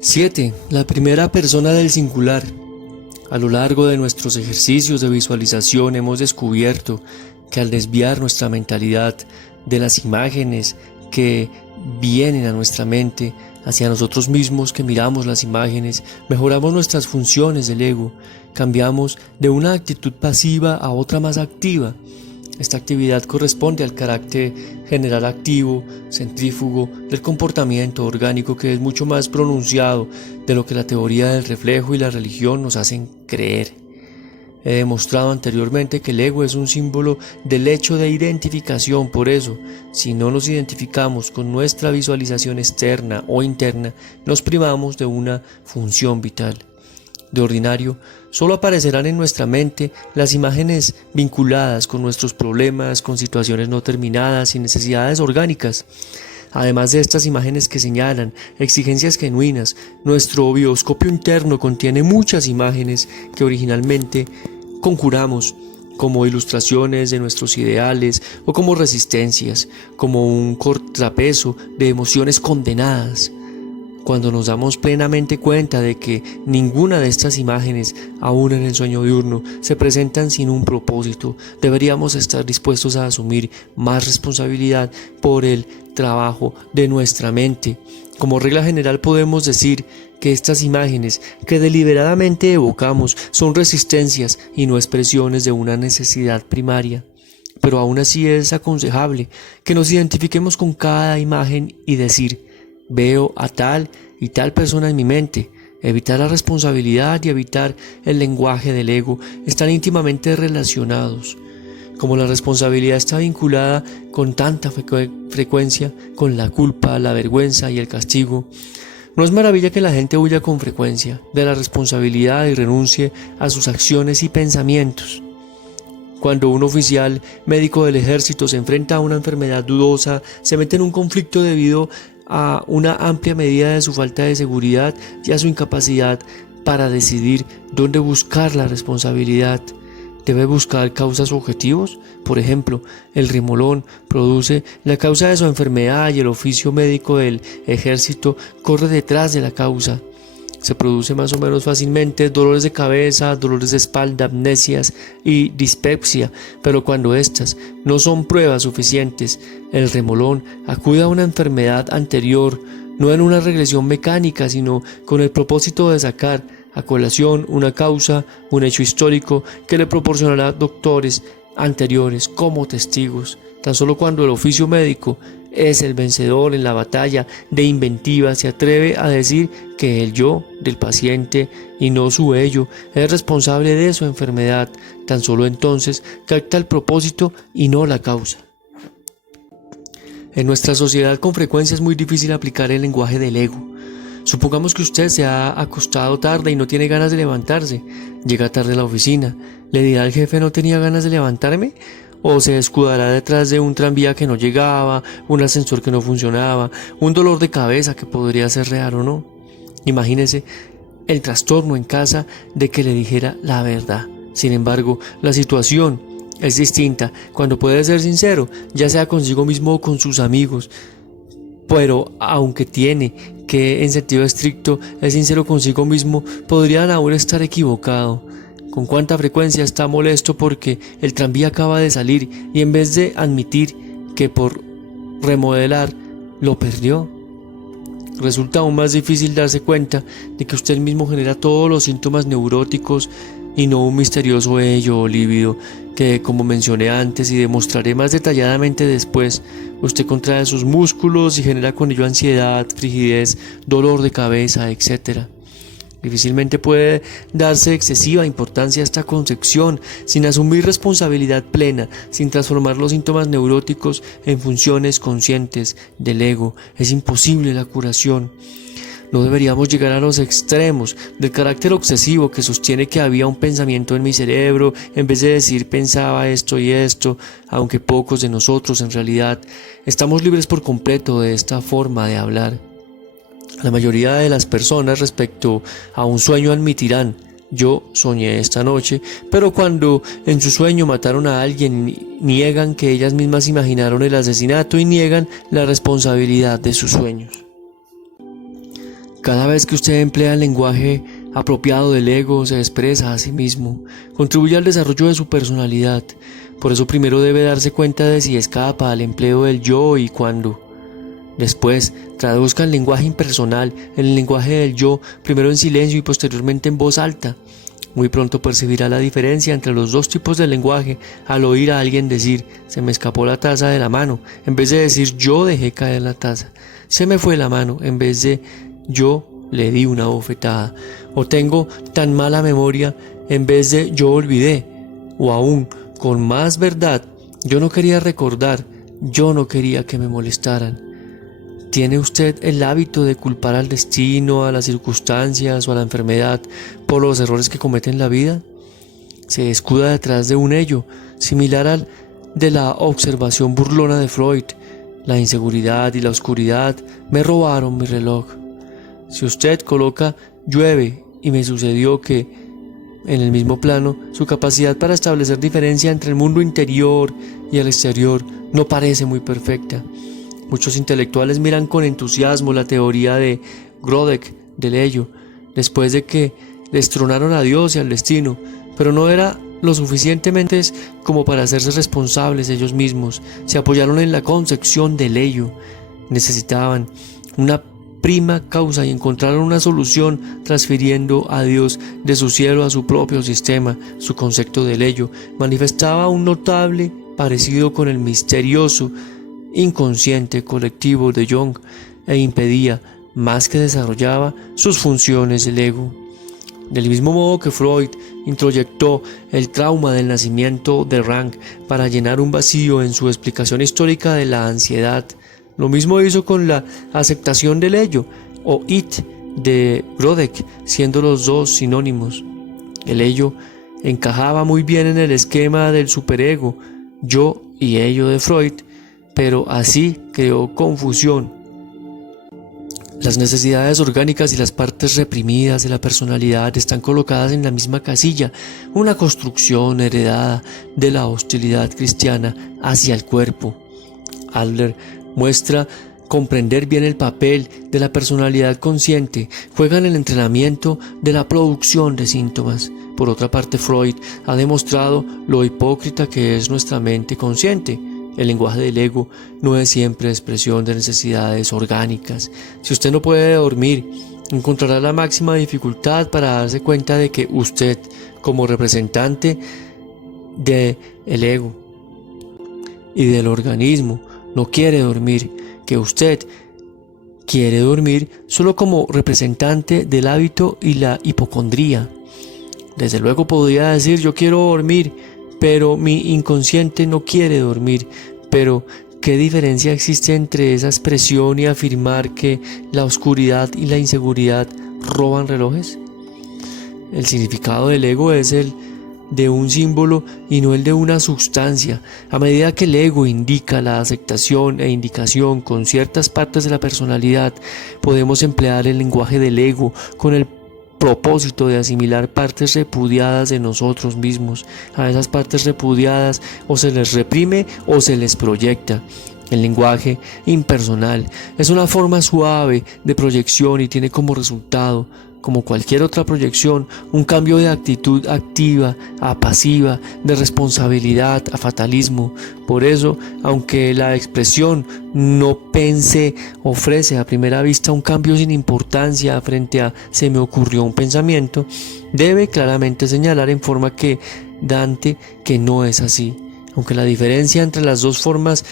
7. La primera persona del singular. A lo largo de nuestros ejercicios de visualización hemos descubierto que al desviar nuestra mentalidad de las imágenes que vienen a nuestra mente, hacia nosotros mismos que miramos las imágenes, mejoramos nuestras funciones del ego, cambiamos de una actitud pasiva a otra más activa. Esta actividad corresponde al carácter general activo, centrífugo del comportamiento orgánico, que es mucho más pronunciado de lo que la teoría del reflejo y la religión nos hacen creer. He demostrado anteriormente que el ego es un símbolo del hecho de identificación. Por eso, si no nos identificamos con nuestra visualización externa o interna, nos privamos de una función vital. De ordinario, solo aparecerán en nuestra mente las imágenes vinculadas con nuestros problemas, con situaciones no terminadas y necesidades orgánicas. Además de estas imágenes que señalan exigencias genuinas, nuestro bioscopio interno contiene muchas imágenes que originalmente conjuramos como ilustraciones de nuestros ideales o como resistencias, como un contrapeso de emociones condenadas. Cuando nos damos plenamente cuenta de que ninguna de estas imágenes, aún en el sueño diurno, se presentan sin un propósito, deberíamos estar dispuestos a asumir más responsabilidad por el trabajo de nuestra mente. Como regla general podemos decir que estas imágenes que deliberadamente evocamos son resistencias y no expresiones de una necesidad primaria. Pero aún así es aconsejable que nos identifiquemos con cada imagen y decir: veo a tal y tal persona en mi mente. Evitar la responsabilidad y evitar el lenguaje del ego están íntimamente relacionados. Como la responsabilidad está vinculada con tanta frecuencia con la culpa, la vergüenza y el castigo, no es maravilla que la gente huya con frecuencia de la responsabilidad y renuncie a sus acciones y pensamientos. Cuando un oficial médico del ejército se enfrenta a una enfermedad dudosa, se mete en un conflicto debido a una amplia medida de su falta de seguridad y a su incapacidad para decidir dónde buscar la responsabilidad. Debe buscar causas o objetivos. Por ejemplo, el rimolón produce la causa de su enfermedad y el oficio médico del ejército corre detrás de la causa. Se produce más o menos fácilmente dolores de cabeza, dolores de espalda, amnesias y dispepsia, pero cuando estas no son pruebas suficientes, el remolón acude a una enfermedad anterior, no en una regresión mecánica, sino con el propósito de sacar a colación una causa, un hecho histórico que le proporcionará doctores anteriores como testigos. Tan solo cuando el oficio médico es el vencedor en la batalla de inventiva, se atreve a decir que el yo del paciente y no su ello es responsable de su enfermedad. Tan solo entonces capta el propósito y no la causa. En nuestra sociedad con frecuencia es muy difícil aplicar el lenguaje del ego. Supongamos que usted se ha acostado tarde y no tiene ganas de levantarse. Llega tarde a la oficina. ¿Le dirá al jefe no tenía ganas de levantarme? ¿O se escudará detrás de un tranvía que no llegaba, un ascensor que no funcionaba, un dolor de cabeza que podría ser real o no? Imagínese el trastorno en casa de que le dijera la verdad. Sin embargo, la situación es distinta cuando puede ser sincero, ya sea consigo mismo o con sus amigos. Pero aunque tiene que en sentido estricto es sincero consigo mismo, podría aún estar equivocado. ¿Con cuánta frecuencia está molesto porque el tranvía acaba de salir y en vez de admitir que por remodelar lo perdió? Resulta aún más difícil darse cuenta de que usted mismo genera todos los síntomas neuróticos y no un misterioso vello o lívido que, como mencioné antes y demostraré más detalladamente después, usted contrae sus músculos y genera con ello ansiedad, frigidez, dolor de cabeza, etc. Difícilmente puede darse excesiva importancia a esta concepción sin asumir responsabilidad plena, sin transformar los síntomas neuróticos en funciones conscientes del ego. Es imposible la curación. No deberíamos llegar a los extremos del carácter obsesivo que sostiene que había un pensamiento en mi cerebro en vez de decir pensaba esto y esto, aunque pocos de nosotros en realidad estamos libres por completo de esta forma de hablar. La mayoría de las personas respecto a un sueño admitirán: yo soñé esta noche, pero cuando en su sueño mataron a alguien niegan que ellas mismas imaginaron el asesinato y niegan la responsabilidad de sus sueños. Cada vez que usted emplea el lenguaje apropiado del ego, se expresa a sí mismo, contribuye al desarrollo de su personalidad. Por eso primero debe darse cuenta de si escapa al empleo del yo y cuándo. Después, traduzca el lenguaje impersonal en el lenguaje del yo, primero en silencio y posteriormente en voz alta. Muy pronto percibirá la diferencia entre los dos tipos de lenguaje al oír a alguien decir «se me escapó la taza de la mano», en vez de decir «yo dejé caer la taza», «se me fue la mano», en vez de «yo le di una bofetada», o «tengo tan mala memoria», en vez de «yo olvidé», o aún, con más verdad, «yo no quería recordar», «yo no quería que me molestaran». ¿Tiene usted el hábito de culpar al destino, a las circunstancias o a la enfermedad por los errores que comete en la vida? Se escuda detrás de un ello, similar al de la observación burlona de Freud. La inseguridad y la oscuridad me robaron mi reloj. Si usted coloca llueve y me sucedió que, en el mismo plano, su capacidad para establecer diferencia entre el mundo interior y el exterior no parece muy perfecta. Muchos intelectuales miran con entusiasmo la teoría de Grodeck del ello, después de que destronaron a Dios y al destino, pero no era lo suficientemente como para hacerse responsables ellos mismos. Se apoyaron en la concepción del ello. Necesitaban una prima causa y encontraron una solución transfiriendo a Dios de su cielo a su propio sistema. Su concepto del ello manifestaba un notable parecido con el misterioso inconsciente colectivo de Jung e impedía, más que desarrollaba, sus funciones del ego. Del mismo modo que Freud introyectó el trauma del nacimiento de Rank para llenar un vacío en su explicación histórica de la ansiedad, lo mismo hizo con la aceptación del ello o it de Grodeck, siendo los dos sinónimos. El ello encajaba muy bien en el esquema del superego, yo y ello de Freud, pero así creó confusión. Las necesidades orgánicas y las partes reprimidas de la personalidad están colocadas en la misma casilla, una construcción heredada de la hostilidad cristiana hacia el cuerpo. Adler muestra comprender bien el papel de la personalidad consciente, juega en el entrenamiento de la producción de síntomas. Por otra parte, Freud ha demostrado lo hipócrita que es nuestra mente consciente. El lenguaje del ego no es siempre expresión de necesidades orgánicas. Si usted no puede dormir, encontrará la máxima dificultad para darse cuenta de que usted, como representante del ego y del organismo, no quiere dormir, que usted quiere dormir solo como representante del hábito y la hipocondría. Desde luego podría decir yo quiero dormir, pero mi inconsciente no quiere dormir. Pero, ¿qué diferencia existe entre esa expresión y afirmar que la oscuridad y la inseguridad roban relojes? El significado del ego es el de un símbolo y no el de una sustancia. A medida que el ego indica la aceptación e indicación con ciertas partes de la personalidad, podemos emplear el lenguaje del ego con el propósito de asimilar partes repudiadas de nosotros mismos. A esas partes repudiadas o se les reprime o se les proyecta. El lenguaje impersonal es una forma suave de proyección y tiene como resultado, como cualquier otra proyección, un cambio de actitud activa a pasiva, de responsabilidad a fatalismo. Por eso, aunque la expresión no pensé ofrece a primera vista un cambio sin importancia frente a se me ocurrió un pensamiento, debe claramente señalar en forma que Dante que no es así. Aunque la diferencia entre las dos formas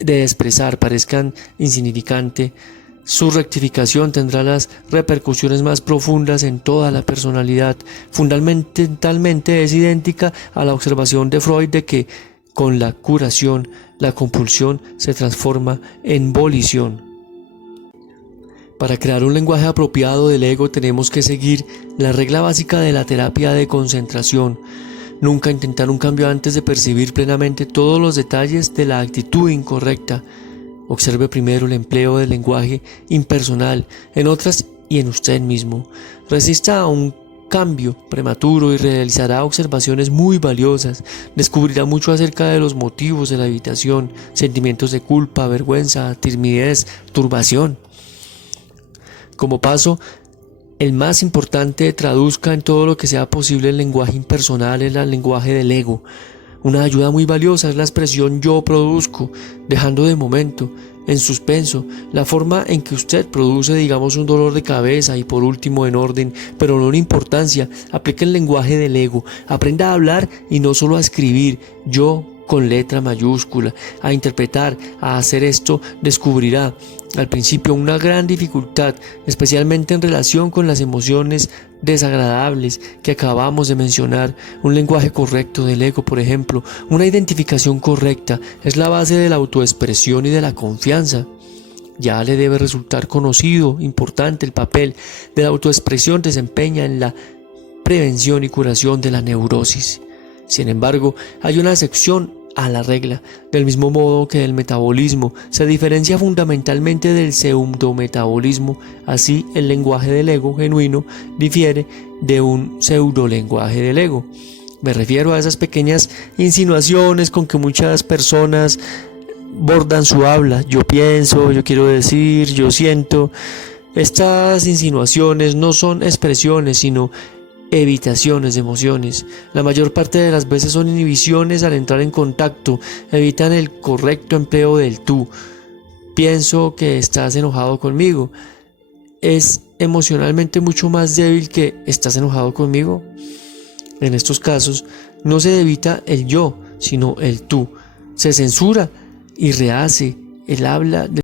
de expresar parezcan insignificante, su rectificación tendrá las repercusiones más profundas en toda la personalidad. Fundamentalmente es idéntica a la observación de Freud de que con la curación, la compulsión se transforma en volición. Para crear un lenguaje apropiado del ego tenemos que seguir la regla básica de la terapia de concentración. Nunca intentar un cambio antes de percibir plenamente todos los detalles de la actitud incorrecta. Observe primero el empleo del lenguaje impersonal en otras y en usted mismo. Resista a un cambio prematuro y realizará observaciones muy valiosas. Descubrirá mucho acerca de los motivos de la evitación, sentimientos de culpa, vergüenza, timidez, turbación. Como paso, el más importante, traduzca en todo lo que sea posible el lenguaje impersonal, el lenguaje del ego. Una ayuda muy valiosa es la expresión yo produzco, dejando de momento en suspenso la forma en que usted produce, digamos, un dolor de cabeza, y por último, en orden, pero no en importancia, aplique el lenguaje del ego. Aprenda a hablar y no solo a escribir yo con letra mayúscula, a interpretar, a hacer esto. Descubrirá al principio una gran dificultad, especialmente en relación con las emociones desagradables que acabamos de mencionar. Un lenguaje correcto del ego, por ejemplo, una identificación correcta, es la base de la autoexpresión y de la confianza. Ya le debe resultar conocido, importante, el papel de la autoexpresión desempeña en la prevención y curación de la neurosis. Sin embargo, hay una excepción a la regla. Del mismo modo que el metabolismo se diferencia fundamentalmente del pseudometabolismo, así el lenguaje del ego genuino difiere de un pseudolenguaje del ego. Me refiero a esas pequeñas insinuaciones con que muchas personas bordan su habla. Yo pienso, yo quiero decir, yo siento. Estas insinuaciones no son expresiones, sino evitaciones de emociones. La mayor parte de las veces son inhibiciones al entrar en contacto, evitan el correcto empleo del tú. Pienso que estás enojado conmigo. Es emocionalmente mucho más débil que estás enojado conmigo. En estos casos no se evita el yo, sino el tú. Se censura y rehace el habla de